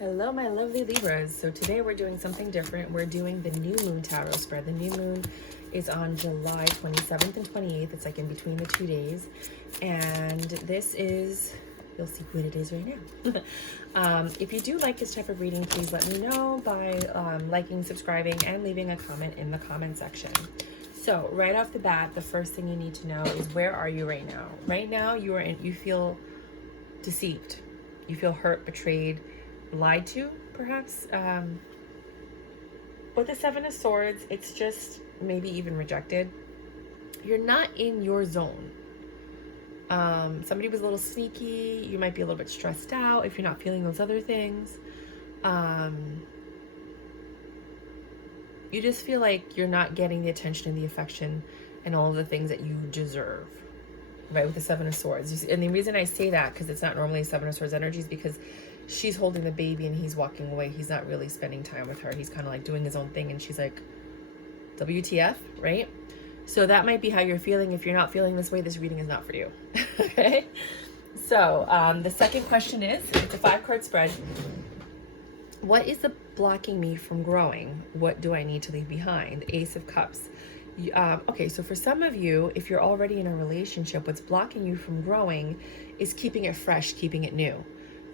Hello, my lovely Libras. So today we're doing something different. We're doing the new moon tarot spread. The new moon is on July 27th and 28th. It's like in between the 2 days. And this is, you'll see what it is right now. If you do like this type of reading, please let me know by liking, subscribing, and leaving a comment in the comment section. So right off the bat, the first thing you need to know is, where are you right now? Right now, you feel deceived. You feel hurt, betrayed, lied to, perhaps. With the Seven of Swords, it's just maybe even rejected. You're not in your zone. Somebody was a little sneaky. You might be a little bit stressed out if you're not feeling those other things. You just feel like you're not getting the attention and the affection and all of the things that you deserve, right? With the Seven of Swords. And the reason I say that, because it's not normally Seven of Swords energy, is because she's holding the baby and he's walking away. He's not really spending time with her. He's kind of like doing his own thing, and she's like, WTF, right? So that might be how you're feeling. If you're not feeling this way, this reading is not for you. Okay? So the second question is, it's a 5-card spread. What is blocking me from growing? What do I need to leave behind? Ace of Cups. Okay, so for some of you, if you're already in a relationship, what's blocking you from growing is keeping it fresh, keeping it new.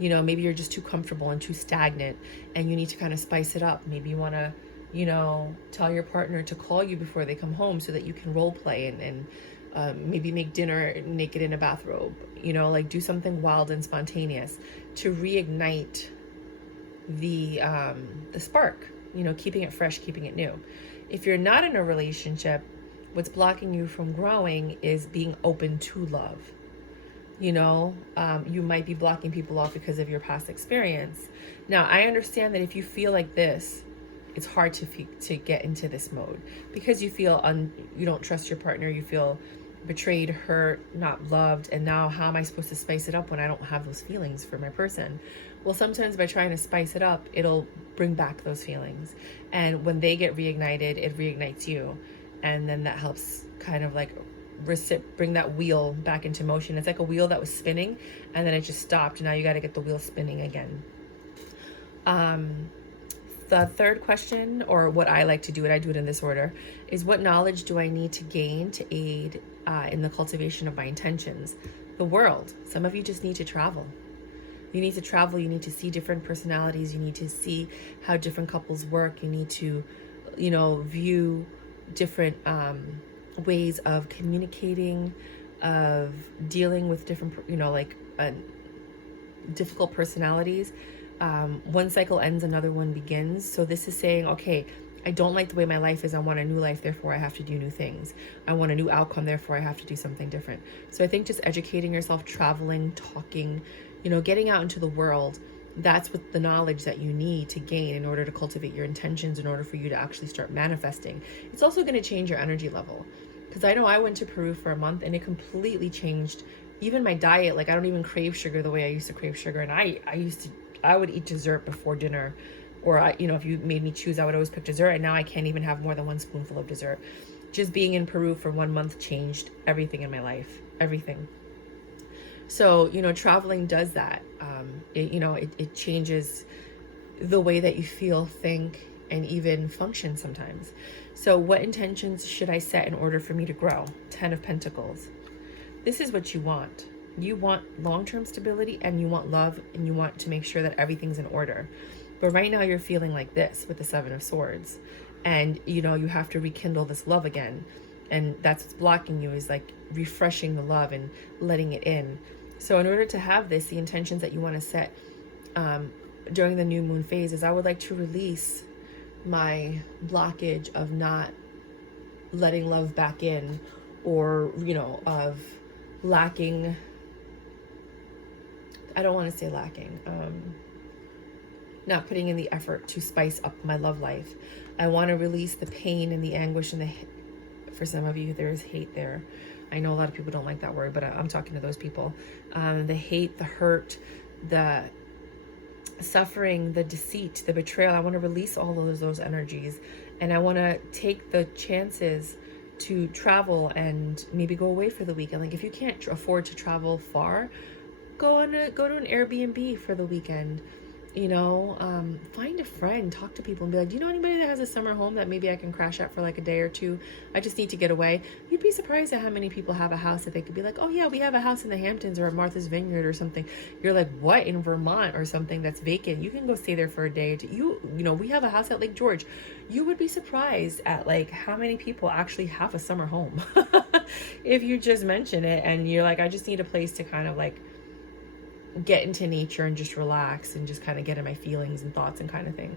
You know, maybe you're just too comfortable and too stagnant and you need to kind of spice it up. Maybe you want to, you know, tell your partner to call you before they come home so that you can role play and maybe make dinner naked in a bathrobe. You know, like do something wild and spontaneous to reignite the spark, you know, keeping it fresh, keeping it new. If you're not in a relationship, what's blocking you from growing is being open to love. You know, you might be blocking people off because of your past experience. Now, I understand that if you feel like this, it's hard to get into this mode because you feel you don't trust your partner, you feel betrayed, hurt, not loved, and now how am I supposed to spice it up when I don't have those feelings for my person? Well, sometimes by trying to spice it up, it'll bring back those feelings, and when they get reignited, it reignites you, and then that helps kind of like bring that wheel back into motion. It's like a wheel that was spinning and then it just stopped. Now you got to get the wheel spinning again. The third question, or what I like to do, and I do it in this order, is what knowledge do I need to gain to aid in the cultivation of my intentions? The world. Some of you just need to travel. You need to travel. You need to see different personalities. You need to see how different couples work. You need to, you know, view different ways of communicating, of dealing with different, you know, like difficult personalities. One cycle ends, another one begins. So this is saying, okay, I don't like the way my life is. I want a new life, therefore I have to do new things. I want a new outcome, therefore I have to do something different. So I think just educating yourself, traveling, talking, you know, getting out into the world, that's what the knowledge that you need to gain in order to cultivate your intentions, in order for you to actually start manifesting. It's also going to change your energy level. Because I know I went to Peru for a month and it completely changed even my diet. Like I don't even crave sugar the way I used to crave sugar. And I would eat dessert before dinner, or you know, if you made me choose, I would always pick dessert. And now I can't even have more than 1 spoonful of dessert. Just being in Peru for 1 month changed everything in my life, everything. So, you know, traveling does that. It changes the way that you feel, think, and even function sometimes. So what intentions should I set in order for me to grow? 10 of Pentacles. This is what you want. You want long-term stability, and you want love, and you want to make sure that everything's in order. But right now you're feeling like this with the 7 of Swords. And, you know, you have to rekindle this love again. And that's what's blocking you, is like refreshing the love and letting it in. So in order to have this, the intentions that you want to set during the new moon phase is, I would like to release my blockage of not letting love back in, or, you know, of lacking. I don't want to say lacking. Not putting in the effort to spice up my love life. I want to release the pain and the anguish and for some of you, there is hate there. I know a lot of people don't like that word, but I'm talking to those people. The hate, the hurt, the suffering, the deceit, the betrayal. I want to release all of those energies, and I want to take the chances to travel and maybe go away for the weekend. Like if you can't afford to travel far, go to an Airbnb for the weekend. Find a friend, talk to people and be like, do you know anybody that has a summer home that maybe I can crash at for like a day or two? I just need to get away. You'd be surprised at how many people have a house that they could be like, oh yeah, we have a house in the Hamptons or at Martha's Vineyard or something. You're like, what, in Vermont or something that's vacant? You can go stay there for a day or two. We have a house at Lake George. You would be surprised at like how many people actually have a summer home. If you just mention it and you're like, I just need a place to kind of like get into nature and just relax and just kind of get in my feelings and thoughts and kind of thing.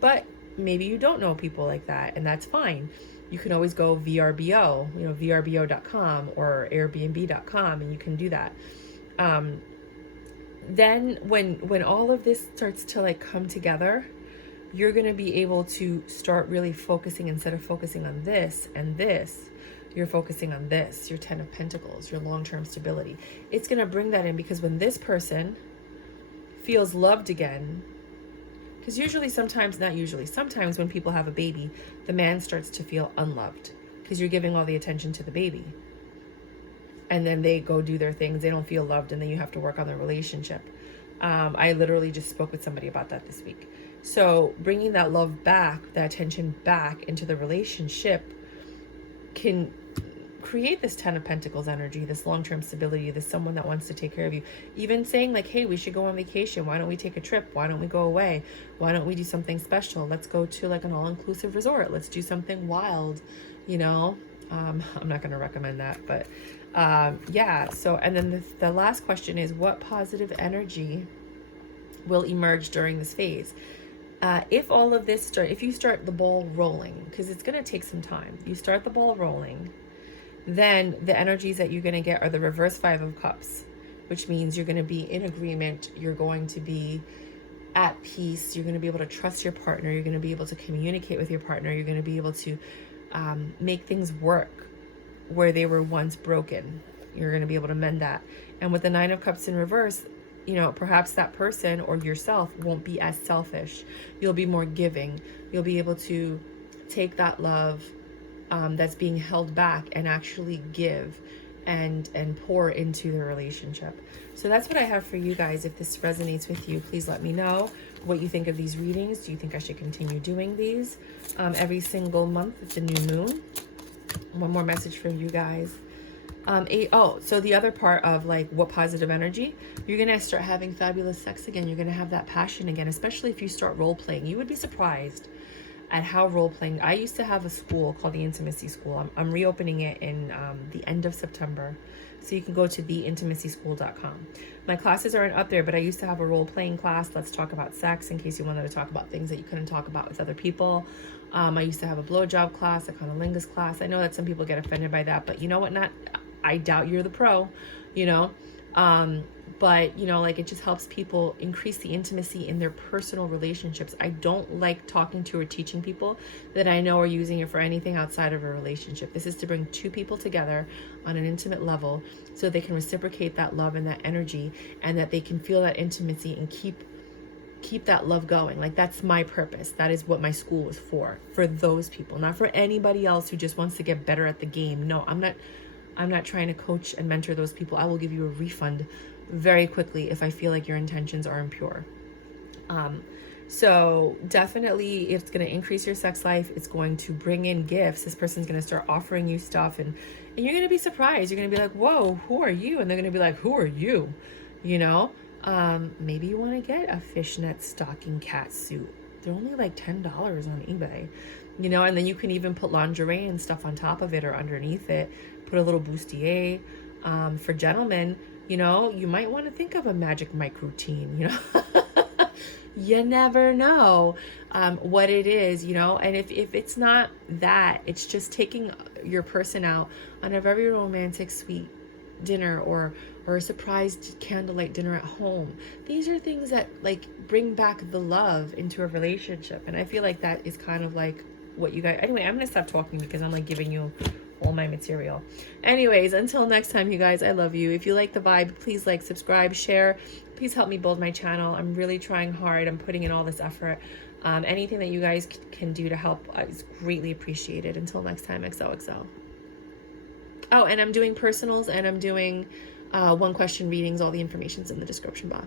But maybe you don't know people like that, and that's fine. You can always go VRBO, vrbo.com or airbnb.com, and you can do that. Then when all of this starts to like come together, you're going to be able to start really focusing. Instead of focusing on this and this, you're focusing on this, your 10 of Pentacles, your long-term stability. It's going to bring that in, because when this person feels loved again, because sometimes when people have a baby, the man starts to feel unloved because you're giving all the attention to the baby. And then they go do their things, they don't feel loved, and then you have to work on the relationship. I literally just spoke with somebody about that this week. So bringing that love back, that attention back into the relationship can create this 10 of Pentacles energy, this long-term stability, this someone that wants to take care of you. Even saying like, hey, we should go on vacation. Why don't we take a trip? Why don't we go away? Why don't we do something special? Let's go to like an all-inclusive resort. Let's do something wild, I'm not going to recommend that, but yeah. So, and then the last question is, what positive energy will emerge during this phase? If all of this if you start the ball rolling, because it's going to take some time, you start the ball rolling, then the energies that you're going to get are the reverse 5 of Cups, which means you're going to be in agreement. You're going to be at peace. You're going to be able to trust your partner. You're going to be able to communicate with your partner. You're going to be able to make things work where they were once broken. You're going to be able to mend that. And with the 9 of Cups in reverse, perhaps that person or yourself won't be as selfish. You'll be more giving. You'll be able to take that love that's being held back and actually give and pour into the relationship. So that's what I have for you guys. If this resonates with you, please let me know what you think of these readings. Do you think I should continue doing these every single month? It's a new moon. One more message from you guys. So the other part of like what positive energy, you're going to start having fabulous sex again. You're going to have that passion again, especially if you start role playing. You would be surprised at how role playing. I used to have a school called the Intimacy School. I'm reopening it in the end of September. So you can go to theintimacyschool.com. My classes aren't up there, but I used to have a role playing class. Let's talk about sex, in case you wanted to talk about things that you couldn't talk about with other people. I used to have a blowjob class, a cunnilingus class. I know that some people get offended by that, but you know what? I doubt you're the pro, but like it just helps people increase the intimacy in their personal relationships. I don't like talking to or teaching people that I know are using it for anything outside of a relationship. This is to bring two people together on an intimate level so they can reciprocate that love and that energy, and that they can feel that intimacy and keep that love going. Like, that's my purpose. That is what my school was for those people, not for anybody else who just wants to get better at the game. No, I'm not trying to coach and mentor those people. I will give you a refund very quickly if I feel like your intentions are impure. So definitely it's going to increase your sex life. It's going to bring in gifts. This person's going to start offering you stuff, and you're going to be surprised. You're going to be like, whoa, who are you? And they're going to be like, who are you? Maybe you want to get a fishnet stocking cat suit. They're only like $10 on eBay, and then you can even put lingerie and stuff on top of it or underneath it. Put a little bustier. For gentlemen, you might want to think of a magic mic routine, You never know what it is, and if it's not that, it's just taking your person out on a very romantic, sweet dinner or a surprise candlelight dinner at home. These are things that like bring back the love into a relationship, and I feel like that is kind of like what you guys. Anyway, I'm gonna stop talking because I'm like giving you all my material. Anyways, until next time, you guys, I love you. If you like the vibe, please like, subscribe, share. Please help me build my channel. I'm really trying hard. I'm putting in all this effort. Anything that you guys can do to help is greatly appreciated. Until next time, XOXO. Oh, and I'm doing personals, and I'm doing one question readings. All the information's in the description box.